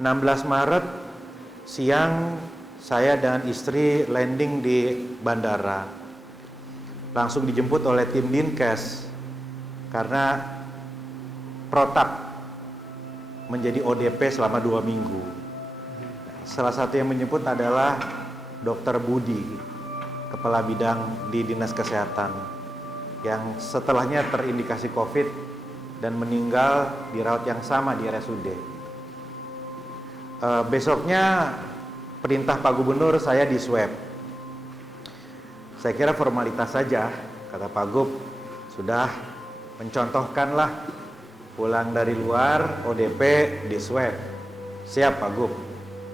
16 Maret siang saya dan istri landing di bandara. Langsung dijemput oleh tim Dinkes karena protap menjadi ODP selama 2 minggu. Salah satu yang menjemput adalah Dr. Budi, Kepala Bidang di Dinas Kesehatan, yang setelahnya terindikasi COVID dan meninggal dirawat yang sama di RSUD. Besoknya perintah Pak Gubernur saya di swab. Saya kira formalitas saja, kata Pak Gub, sudah mencontohkanlah pulang dari luar ODP di swab. Siap Pak Gub,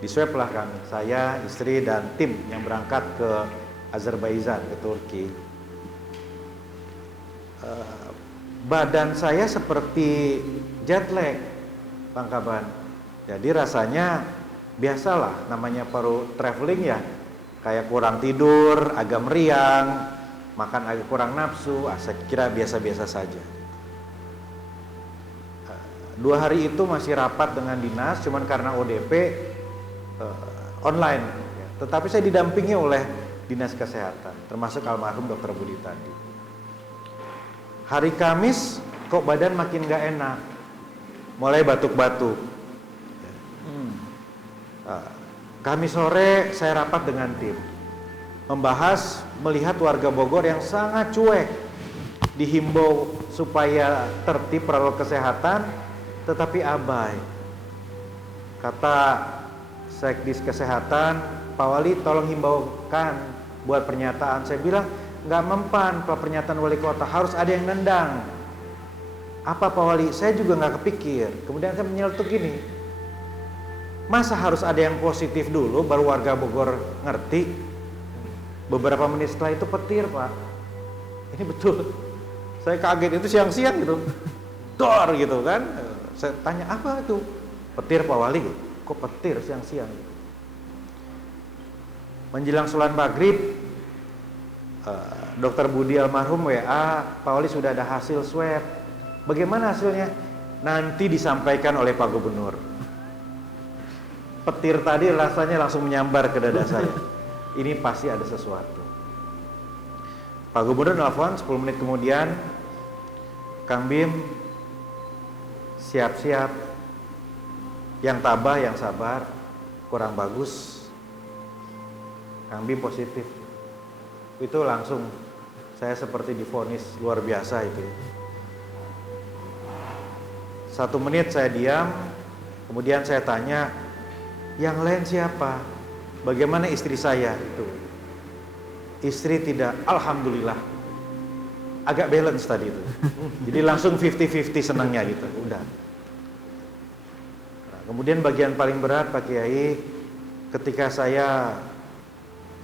di swab lah kami, saya, istri dan tim yang berangkat ke Azerbaijan, ke Turki. Badan saya seperti jet lag, Bang Kaban. Jadi rasanya biasalah, namanya baru traveling ya, kayak kurang tidur, agak meriang, makan agak kurang nafsu. Saya kira biasa-biasa saja. 2 hari itu masih rapat dengan dinas, cuman karena ODP online. Tetapi saya didampingi oleh dinas kesehatan, termasuk almarhum Dr. Budi tadi. Hari Kamis kok badan makin gak enak, mulai batuk-batuk. Kamis sore saya rapat dengan tim, membahas melihat warga Bogor yang sangat cuek, dihimbau supaya tertib protokol kesehatan, tetapi abai. Kata Sekdis Kesehatan, Pak Wali tolong himbaukan buat pernyataan. Saya bilang nggak mempan kalau pernyataan wali kota, harus ada yang nendang. Apa Pak Wali? Saya juga nggak kepikir. Kemudian saya menyeletuk gini, masa harus ada yang positif dulu baru warga Bogor ngerti? Beberapa menit setelah itu petir Pak. Ini betul. Saya kaget, itu siang-siang gitu. Dor gitu kan. Saya tanya apa itu? Petir Pak Wali. Kok petir siang-siang? Menjelang sholat maghrib, Dr. Budi almarhum WA, Pak Wali sudah ada hasil swab. Bagaimana hasilnya? Nanti disampaikan oleh Pak Gubernur. Petir tadi rasanya langsung menyambar ke dada saya. Ini pasti ada sesuatu. Pak Gubernur nelfon 10 menit kemudian, Kang Bim, siap-siap, yang tabah, yang sabar, kurang bagus. Kang Bim positif. Itu langsung saya seperti divonis luar biasa itu. 1 menit saya diam, kemudian saya tanya, yang lain siapa? Bagaimana istri saya itu? Istri tidak, alhamdulillah. Agak balance tadi itu. Jadi langsung 50-50 senangnya gitu, udah. Nah, kemudian bagian paling berat Pak Kiai, ketika saya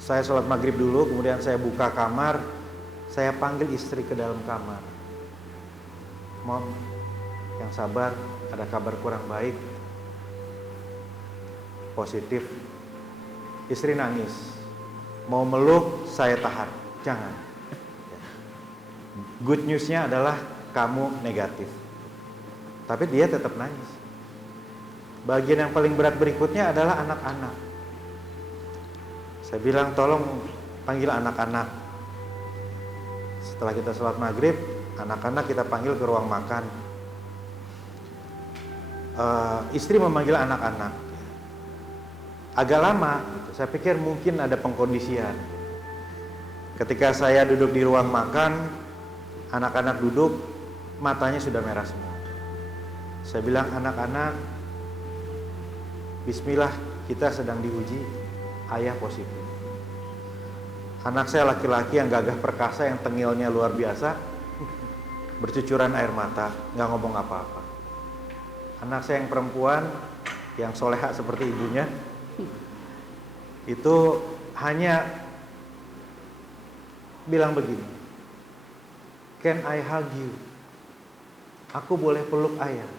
sholat maghrib dulu, kemudian saya buka kamar, saya panggil istri ke dalam kamar. Mom, yang sabar, ada kabar kurang baik. Positif. Istri nangis, mau meluk, saya tahan, jangan. Good newsnya adalah kamu negatif, tapi dia tetap nangis. Bagian yang paling berat berikutnya adalah anak-anak. Saya bilang tolong panggil anak-anak. Setelah kita sholat maghrib, anak-anak kita panggil ke ruang makan. Istri memanggil anak-anak. Agak lama, saya pikir mungkin ada pengkondisian. Ketika saya duduk di ruang makan, anak-anak duduk, matanya sudah merah semua. Saya bilang, anak-anak, bismillah, kita sedang diuji, ayah positif. Anak saya laki-laki yang gagah perkasa, yang tengilnya luar biasa, bercucuran air mata, nggak ngomong apa-apa. Anak saya yang perempuan, yang soleha seperti ibunya, itu hanya bilang begini, can I hug you? Aku boleh peluk ayah.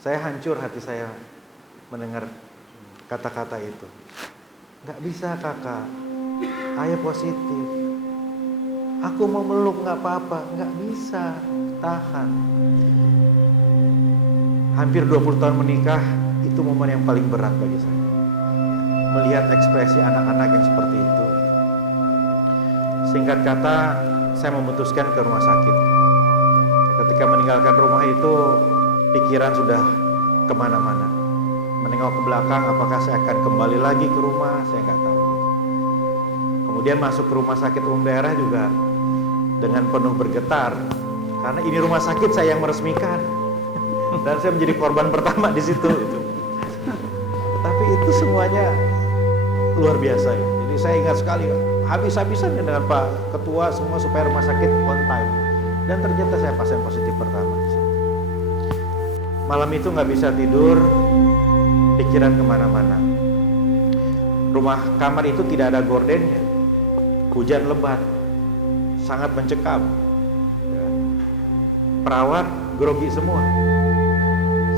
Saya hancur hati saya mendengar kata-kata itu. Gak bisa kakak, ayah positif. Aku mau meluk gak apa-apa, gak bisa, tahan. Hampir 20 tahun menikah, itu momen yang paling berat bagi saya. Melihat ekspresi anak-anak yang seperti itu. Singkat kata, saya memutuskan ke rumah sakit. Ketika meninggalkan rumah itu, pikiran sudah kemana-mana. Menengok ke belakang, apakah saya akan kembali lagi ke rumah, saya nggak tahu. Kemudian masuk ke rumah sakit umum daerah juga dengan penuh bergetar, karena ini rumah sakit saya yang meresmikan, dan saya menjadi korban pertama di situ. Tapi itu semuanya luar biasa ya. Jadi saya ingat sekali, habis-habisan dengan Pak Ketua semua supaya rumah sakit on time, dan ternyata saya pasien positif pertama. Malam itu nggak bisa tidur, pikiran kemana-mana. Rumah kamar itu tidak ada gordennya, hujan lebat, sangat mencekam. Perawat grogi semua.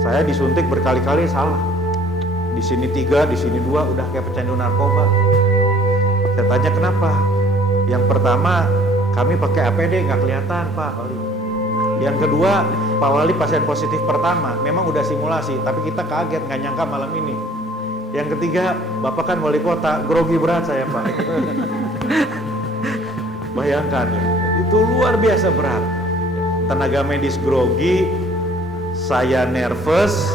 Saya disuntik berkali-kali salah. Di sini 3, di sini 2, udah kayak pecandu narkoba. Saya tanya kenapa? Yang pertama, kami pakai APD nggak kelihatan Pak Wali. Yang kedua, Pak Wali pasien positif pertama, memang udah simulasi, tapi kita kaget nggak nyangka malam ini. Yang ketiga, Bapak kan wali kota, grogi berat saya Pak. Bayangkan, itu luar biasa berat. Tenaga medis grogi, saya nervous,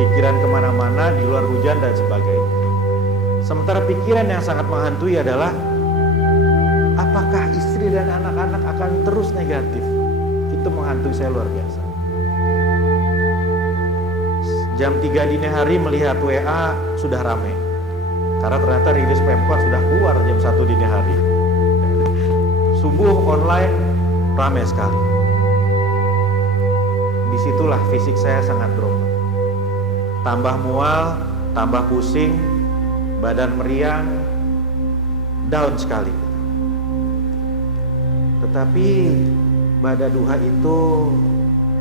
pikiran kemana-mana, di luar hujan dan sebagainya. Sementara pikiran yang sangat menghantui adalah, apakah istri dan anak-anak akan terus negatif? Itu menghantui saya luar biasa. Jam 3 dini hari melihat WA sudah rame, karena ternyata rilis Pemkot sudah keluar jam 1 dini hari. Subuh online rame sekali. Disitulah fisik saya sangat drop. Tambah mual, tambah pusing, badan meriang, down sekali. Tetapi pada duha itu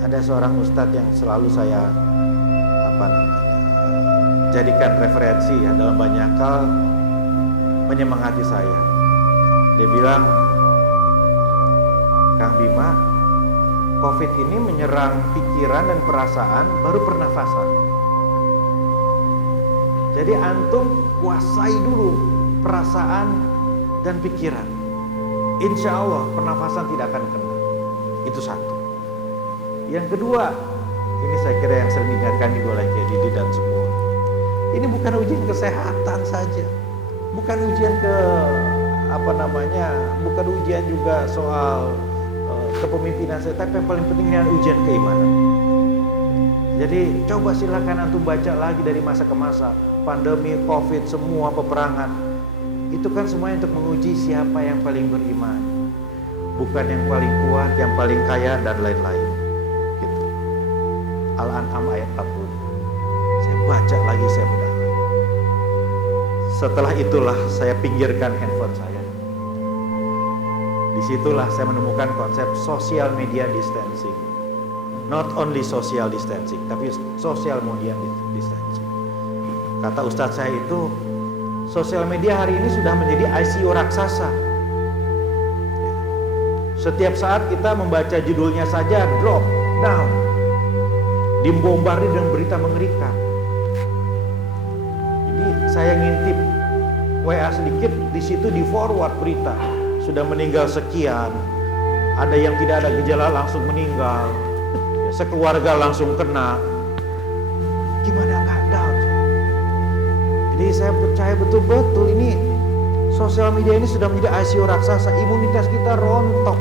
ada seorang ustadz yang selalu saya jadikan referensi ya, dalam banyak hal menyemangati saya. Dia bilang, Kang Bima, COVID ini menyerang pikiran dan perasaan baru pernafasan. Jadi antum kuasai dulu perasaan dan pikiran. Insya Allah pernafasan tidak akan kena. Itu satu. Yang kedua, ini saya kira yang sering diingatkan juga oleh Kiai Didi dan semua. Ini bukan ujian kesehatan saja, bukan ujian bukan ujian juga soal kepemimpinan saya, tapi yang paling penting adalah ujian keimanan. Jadi coba silakan antum baca lagi dari masa ke masa, pandemi, COVID, semua peperangan. Itu kan semuanya untuk menguji siapa yang paling beriman, bukan yang paling kuat, yang paling kaya dan lain-lain. Gitu. Al-An'am ayat 40. Saya baca lagi, saya bedah. Setelah itulah saya pinggirkan handphone saya. Disitulah saya menemukan konsep social media distancing. Not only social distancing, tapi social media distancing. Kata ustadz saya itu, sosial media hari ini sudah menjadi ICU raksasa. Setiap saat kita membaca judulnya saja drop down, dibombardir dengan berita mengerikan. Jadi saya ngintip WA sedikit, di situ di forward berita sudah meninggal sekian, ada yang tidak ada gejala langsung meninggal, ya, sekeluarga langsung kena. Gimana nggak down? Jadi saya percaya betul-betul ini sosial media ini sudah menjadi ICU raksasa. Imunitas kita rontok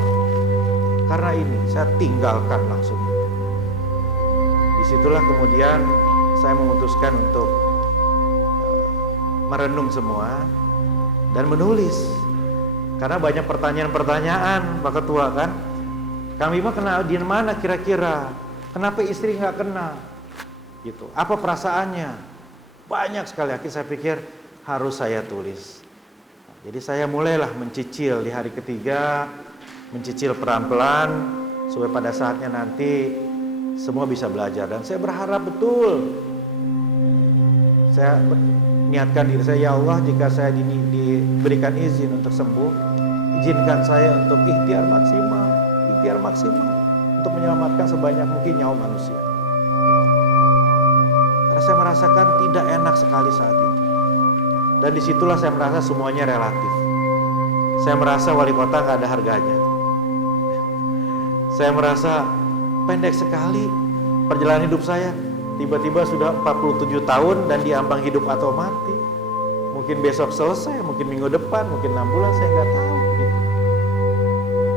karena ini. Saya tinggalkan langsung. Disitulah kemudian saya memutuskan untuk merenung semua dan menulis. Karena banyak pertanyaan-pertanyaan Pak Ketua kan, Kang Bima kena di mana kira-kira? Kenapa istri nggak kena? Gitu. Apa perasaannya? Banyak sekali. Akhirnya saya pikir harus saya tulis. Jadi saya mulailah mencicil di hari ketiga, mencicil pelan-pelan supaya pada saatnya nanti semua bisa belajar. Dan saya berharap betul. Saya niatkan diri saya, ya Allah, jika saya diberikan izin untuk sembuh, izinkan saya untuk ikhtiar maksimal untuk menyelamatkan sebanyak mungkin nyawa manusia. Karena saya merasakan tidak enak sekali saat itu. Dan disitulah saya merasa semuanya relatif. Saya merasa wali kota gak ada harganya. Saya merasa pendek sekali perjalanan hidup saya. Tiba-tiba sudah 47 tahun dan diambang hidup atau mati. Mungkin besok selesai, mungkin minggu depan, mungkin 6 bulan, saya nggak tahu. Gitu.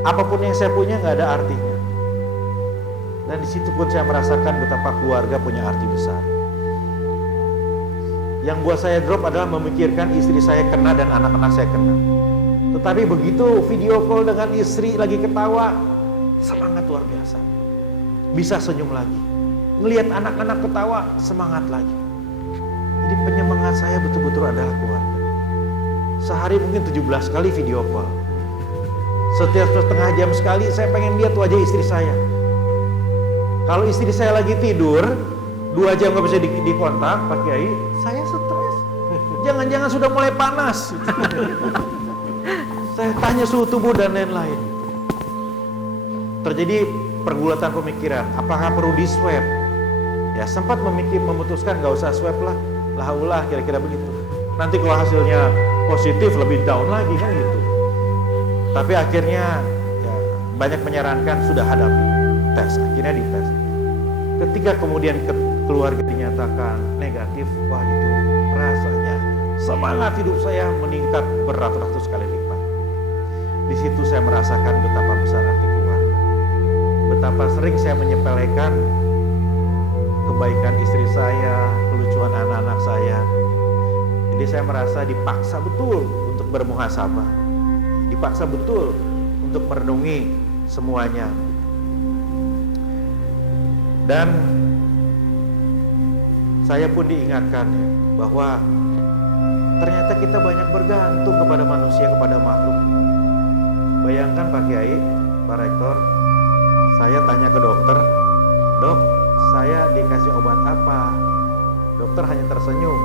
Apapun yang saya punya nggak ada artinya. Dan di situ pun saya merasakan betapa keluarga punya arti besar. Yang buat saya drop adalah memikirkan istri saya kena dan anak-anak saya kena. Tetapi begitu video call dengan istri lagi ketawa, semangat luar biasa. Bisa senyum lagi. Ngelihat anak-anak ketawa, semangat lagi. Jadi penyemangat saya betul-betul adalah keluarga. Sehari mungkin 17 kali video call. Setiap setengah jam sekali saya pengen lihat wajah istri saya. Kalau istri saya lagi tidur, 2 jam gak bisa dikontak, Pak Kiai, saya stres. Jangan-jangan sudah mulai panas. Saya tanya suhu tubuh dan lain-lain. Terjadi pergulatan pemikiran, apakah perlu di swab? Ya sempat memutuskan gak usah swab lah, ulah kira-kira begitu. Nanti kalau hasilnya positif lebih down lagi kan gitu. Tapi akhirnya ya, banyak menyarankan sudah hadapi tes, akhirnya dites. Ketika kemudian keluarga dinyatakan negatif, wah itu rasanya semangat hidup saya meningkat beratus-ratus kali lipat. Di situ saya merasakan betapa besar arti keluarga, betapa sering saya menyepelekan kebaikan istri saya, kelucuan anak-anak saya. Jadi saya merasa dipaksa betul untuk bermuhasabah, dipaksa betul untuk merenungi semuanya. Dan saya pun diingatkan ya, bahwa ternyata kita banyak bergantung kepada manusia, kepada makhluk. Bayangkan Pak Kiai, Pak Rektor, saya tanya ke dokter, dok, saya dikasih obat apa? Dokter hanya tersenyum,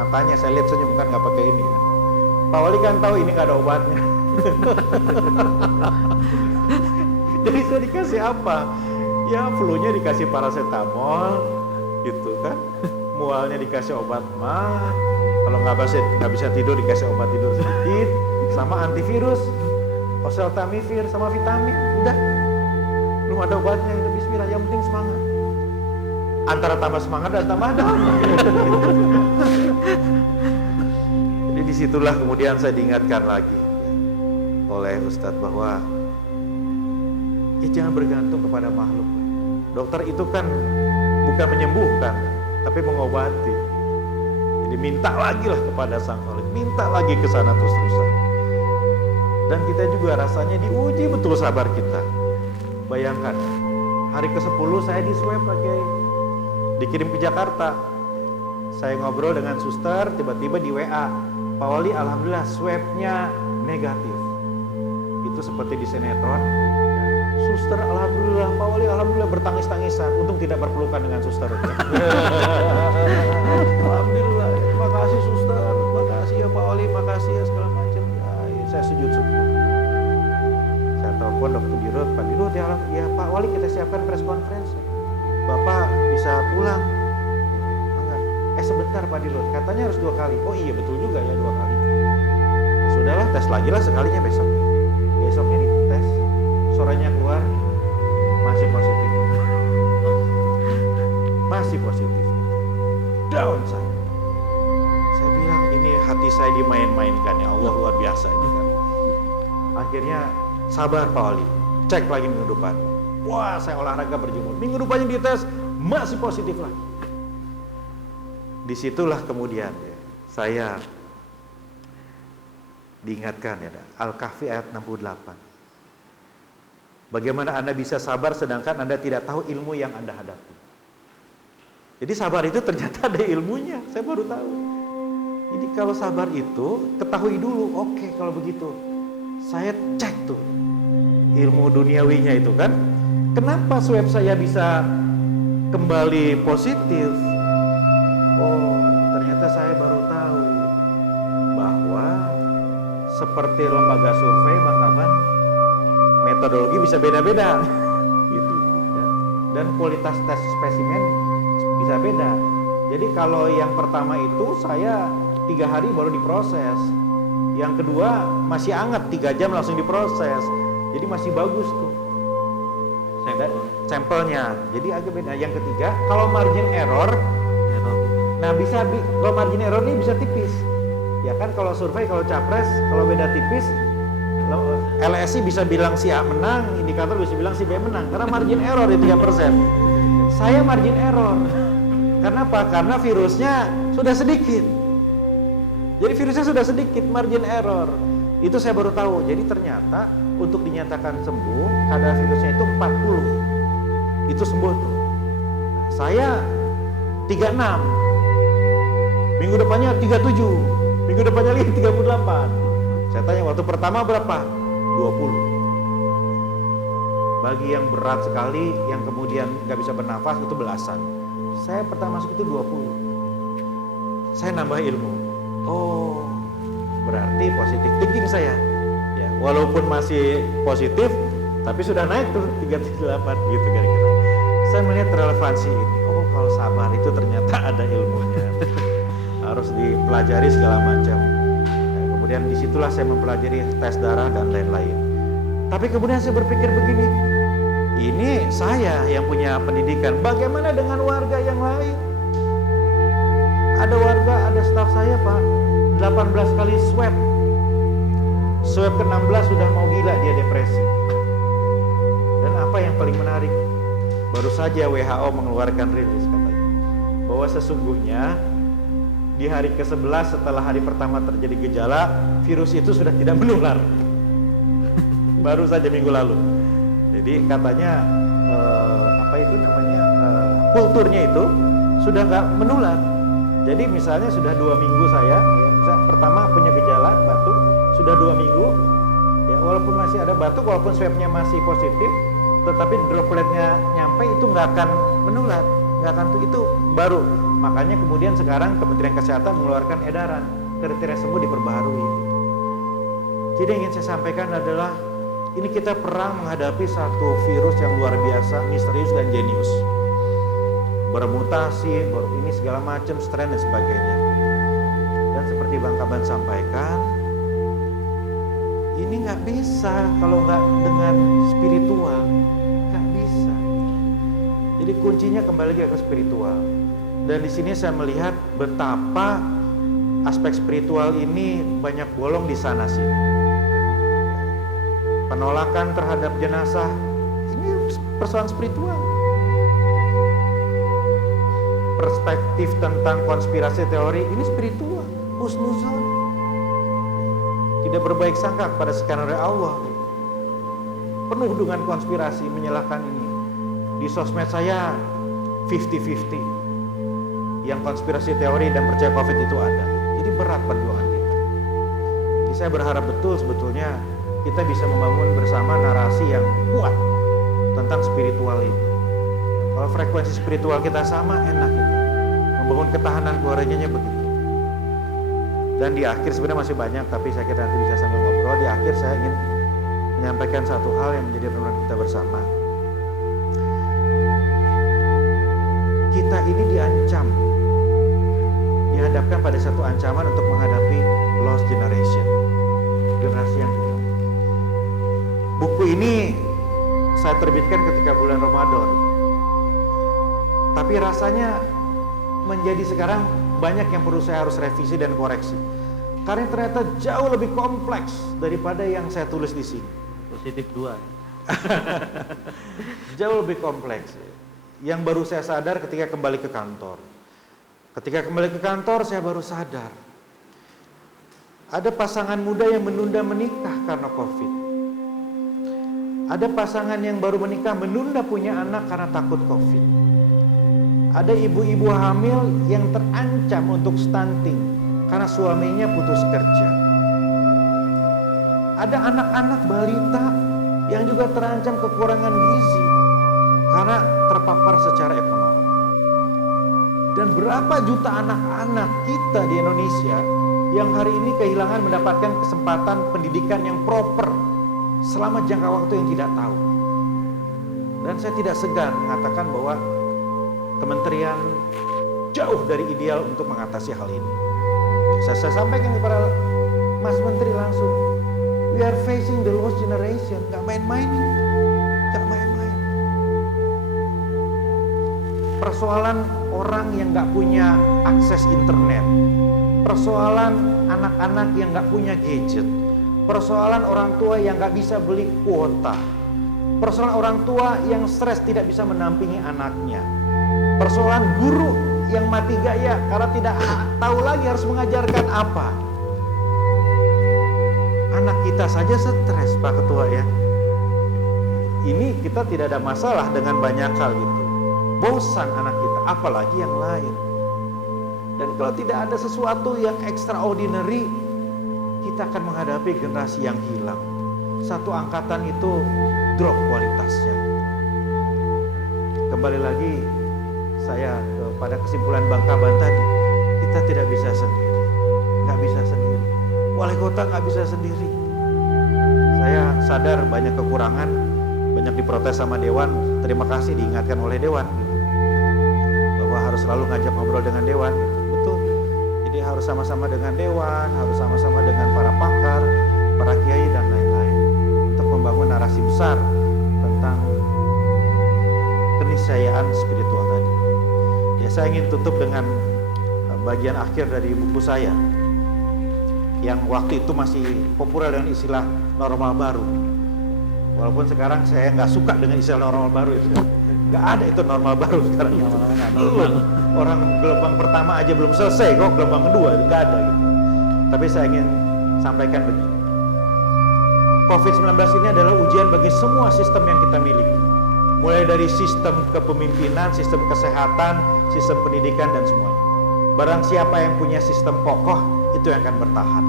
matanya saya lihat senyum, kan nggak pakai ini kan. Pak Wali kan tahu ini nggak ada obatnya. Jadi saya dikasih apa? Ya flu-nya dikasih paracetamol, gitu kan. Mualnya dikasih obat mah. Kalau nggak bisa tidur dikasih obat tidur sedikit, sama antivirus, oseltamivir sama vitamin, udah. Belum ada obatnya, itu bismillah, yang penting semangat. Antara tambah semangat dan tambah down. Jadi disitulah kemudian saya diingatkan lagi oleh Ustadz bahwa ya jangan bergantung kepada makhluk. Dokter itu kan bukan menyembuhkan, tapi mengobati. Jadi minta lagi lah kepada Sang Khalik, minta lagi ke sana terus-terusan. Dan kita juga rasanya diuji betul sabar kita. Bayangkan, hari ke-10 saya di swab pakai, dikirim ke Jakarta. Saya ngobrol dengan suster, tiba-tiba di WA, Pak Wali alhamdulillah swabnya negatif. Itu seperti di sinetron. Suster alhamdulillah, Pak Wali alhamdulillah, bertangis-tangisan. Untung tidak berpelukan dengan suster. Alhamdulillah, terima kasih suster, terima kasih ya Pak Wali, makasih ya segala macam. Ya, saya sujud syukur. Saya telepon Dokter Dirut, Pak Dirut ya Pak Wali, kita siapkan press conference. Bapak bisa pulang. Enggak. Sebentar Pak Dirut, katanya harus 2 kali. Oh iya betul juga ya 2 kali. Ya, sudahlah, tes lagi lah sekalinya besok. Besoknya dites, sorenya keluar masih positif. Masih positif. Down saya. Saya bilang ini hati saya dimain-mainkan, ya Allah, luar biasa ini kan. Akhirnya sabar Pak Wali, cek lagi minggu depan. Wah, saya olahraga berjemur. Minggu depannya dites, masih positif lagi. Disitulah kemudian ya, saya diingatkan ya, Al-Kahfi ayat 68. Bagaimana Anda bisa sabar sedangkan Anda tidak tahu ilmu yang Anda hadapi. Jadi sabar itu ternyata ada ilmunya, saya baru tahu. Jadi kalau sabar itu, ketahui dulu, oke, kalau begitu saya cek tuh ilmu duniawinya itu kan. Kenapa swab saya bisa kembali positif? Oh, ternyata saya baru tahu bahwa seperti lembaga survei, Bang Taman, metodologi bisa beda-beda, gitu. Dan kualitas tes spesimen bisa beda. Jadi kalau yang pertama itu saya 3 hari baru diproses. Yang kedua masih hangat 3 jam langsung diproses. Jadi masih bagus tuh sampelnya. Jadi agak beda. Yang ketiga, kalau margin error, nah kalau margin error ini bisa tipis. Ya kan kalau survei, kalau capres, kalau beda tipis, LSI bisa bilang si A menang, indikator bisa bilang si B menang karena margin error itu 3%. Saya margin error. Kenapa? Karena virusnya sudah sedikit. Jadi virusnya sudah sedikit, margin error. Itu saya baru tahu. Jadi ternyata untuk dinyatakan sembuh, kadar virusnya itu 40. Itu sembuh tuh. Nah, saya 36. Minggu depannya 37. Minggu depannya lagi 38. Saya tanya waktu pertama berapa? 20. Bagi yang berat sekali, yang kemudian nggak bisa bernafas itu belasan. Saya pertama masuk itu 20. Saya nambah ilmu. Oh, berarti positif thinking saya. Ya, walaupun masih positif, tapi sudah naik tuh 38 gitu kira-kira. Saya melihat relevansi ini. Oh, kalau sabar itu ternyata ada ilmunya. Harus dipelajari segala macam. Nah, kemudian disitulah saya mempelajari tes darah dan lain-lain. Tapi kemudian saya berpikir begini, ini saya yang punya pendidikan, bagaimana dengan warga yang lain? Ada warga, ada staf saya Pak, 18 kali swab. Swab ke-16 sudah mau gila, dia depresi. Dan apa yang paling menarik? Baru saja WHO mengeluarkan rilis katanya, bahwa sesungguhnya di hari ke-11 setelah hari pertama terjadi gejala, virus itu sudah tidak menular. Baru saja minggu lalu. Jadi katanya kulturnya itu sudah nggak menular. Jadi misalnya sudah 2 minggu saya, ya, misalnya pertama punya gejala batuk, sudah 2 minggu, ya walaupun masih ada batuk, walaupun swabnya masih positif, tetapi dropletnya nyampe itu nggak akan menular, nggak akan itu baru. Makanya kemudian sekarang Kementerian Kesehatan mengeluarkan edaran kriteria sembuh diperbaharui. Jadi yang ingin saya sampaikan adalah ini kita perang menghadapi satu virus yang luar biasa, misterius dan jenius. Bermutasi, ini segala macam, strain dan sebagainya. Dan seperti Bang Kaban sampaikan, ini nggak bisa kalau nggak dengan spiritual, nggak bisa. Jadi kuncinya kembali lagi ke spiritual. Dan di sini saya melihat betapa aspek spiritual ini banyak bolong di sana sini. Penolakan terhadap jenazah ini persoalan spiritual. Perspektif tentang konspirasi teori ini spiritual, husnuzon. Tidak berbaik sangka kepada skenario Allah. Penuh dengan konspirasi menyalahkan ini. Di sosmed saya 50-50. Yang konspirasi teori dan percaya COVID itu ada. Jadi berat perjuangan kita. Jadi saya berharap betul sebetulnya kita bisa membangun bersama narasi yang kuat tentang spiritual ini. Kalau frekuensi spiritual kita sama, enak kita membangun ketahanan keluarganya begitu. Dan di akhir sebenarnya masih banyak, tapi saya kira nanti bisa sambil ngobrol. Di akhir saya ingin menyampaikan satu hal yang menjadi renungan kita bersama. Kita ini diancam, dihadapkan pada satu ancaman untuk menghadapi lost generation, generasi yang hilang. Buku ini saya terbitkan ketika bulan Ramadan, tapi rasanya menjadi sekarang banyak yang perlu saya harus revisi dan koreksi, karena ternyata jauh lebih kompleks daripada yang saya tulis di sini. Positif 2. Jauh lebih kompleks. Yang baru saya sadar ketika kembali ke kantor. Ketika kembali ke kantor saya baru sadar ada pasangan muda yang menunda menikah karena COVID. Ada pasangan yang baru menikah menunda punya anak karena takut COVID. Ada ibu-ibu hamil yang terancam untuk stunting karena suaminya putus kerja. Ada anak-anak balita yang juga terancam kekurangan gizi karena terpapar secara ekonomi. Dan berapa juta anak-anak kita di Indonesia yang hari ini kehilangan mendapatkan kesempatan pendidikan yang proper selama jangka waktu yang tidak tahu. Dan saya tidak segan mengatakan bahwa Kementerian jauh dari ideal untuk mengatasi hal ini. Saya sampaikan kepada Mas Menteri langsung, we are facing the lost generation. Gak main-main ini, gak main-main. Persoalan orang yang gak punya akses internet, persoalan anak-anak yang gak punya gadget, persoalan orang tua yang gak bisa beli kuota, persoalan orang tua yang stres tidak bisa mendampingi anaknya, persoalan guru yang mati gaya karena tidak tahu lagi harus mengajarkan apa. Anak kita saja stres, Pak Ketua ya. Ini kita tidak ada masalah dengan banyak hal gitu. Bosan anak kita, apalagi yang lain. Dan kalau tidak ada sesuatu yang extraordinary, kita akan menghadapi generasi yang hilang. Satu angkatan itu drop kualitasnya. Kembali lagi saya pada kesimpulan Bang Kaban tadi, kita tidak bisa sendiri, nggak bisa sendiri. Wali kota nggak bisa sendiri. Saya sadar banyak kekurangan, banyak diprotes sama Dewan. Terima kasih diingatkan oleh Dewan, bahwa harus selalu ngajak ngobrol dengan Dewan. Betul. Jadi harus sama-sama dengan Dewan, harus sama-sama dengan para pakar, para kiai dan lain-lain untuk membangun narasi besar tentang keniscayaan spiritual tadi. Ya, saya ingin tutup dengan bagian akhir dari buku saya yang waktu itu masih populer dengan istilah normal baru. Walaupun sekarang saya nggak suka dengan istilah normal baru itu. Nggak ada itu normal baru sekarang. Belum. Orang gelombang pertama aja belum selesai kok, gelombang kedua nggak ada gitu. Tapi saya ingin sampaikan begini. COVID-19 ini adalah ujian bagi semua sistem yang kita miliki. Mulai dari sistem kepemimpinan, sistem kesehatan, sistem pendidikan dan semuanya. Barang siapa yang punya sistem kokoh, itu yang akan bertahan.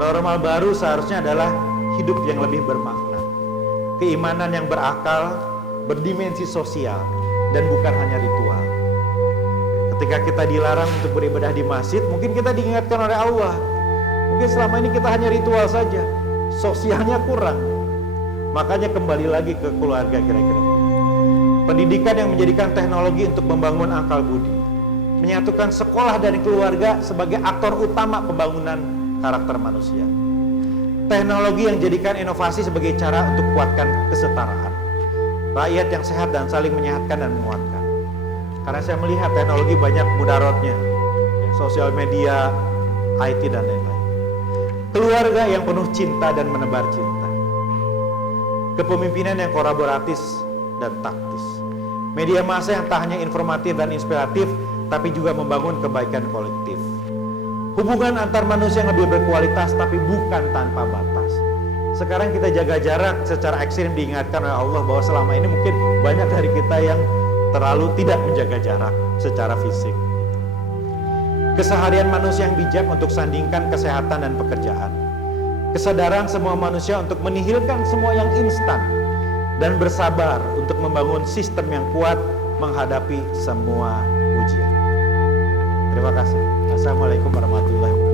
Normal baru seharusnya adalah hidup yang lebih bermakna, keimanan yang berakal, berdimensi sosial, dan bukan hanya ritual. Ketika kita dilarang untuk beribadah di masjid, mungkin kita diingatkan oleh Allah. Mungkin selama ini kita hanya ritual saja, sosialnya kurang. Makanya kembali lagi ke keluarga kira-kira. Pendidikan yang menjadikan teknologi untuk membangun akal budi, menyatukan sekolah dan keluarga sebagai aktor utama pembangunan karakter manusia. Teknologi yang jadikan inovasi sebagai cara untuk kuatkan kesetaraan, rakyat yang sehat dan saling menyehatkan dan menguatkan. Karena saya melihat teknologi banyak mudaratnya, sosial media, IT dan lain-lain. Keluarga yang penuh cinta dan menebar cinta. Kepemimpinan yang kolaboratif dan taktis. Media massa yang tak hanya informatif dan inspiratif, tapi juga membangun kebaikan kolektif. Hubungan antar manusia yang lebih berkualitas, tapi bukan tanpa batas. Sekarang kita jaga jarak secara ekstrim, diingatkan oleh Allah bahwa selama ini mungkin banyak dari kita yang terlalu tidak menjaga jarak secara fisik. Keseharian manusia yang bijak untuk sandingkan kesehatan dan pekerjaan. Kesadaran semua manusia untuk menihilkan semua yang instan dan bersabar untuk membangun sistem yang kuat menghadapi semua ujian. Terima kasih. Assalamualaikum warahmatullahi wabarakatuh.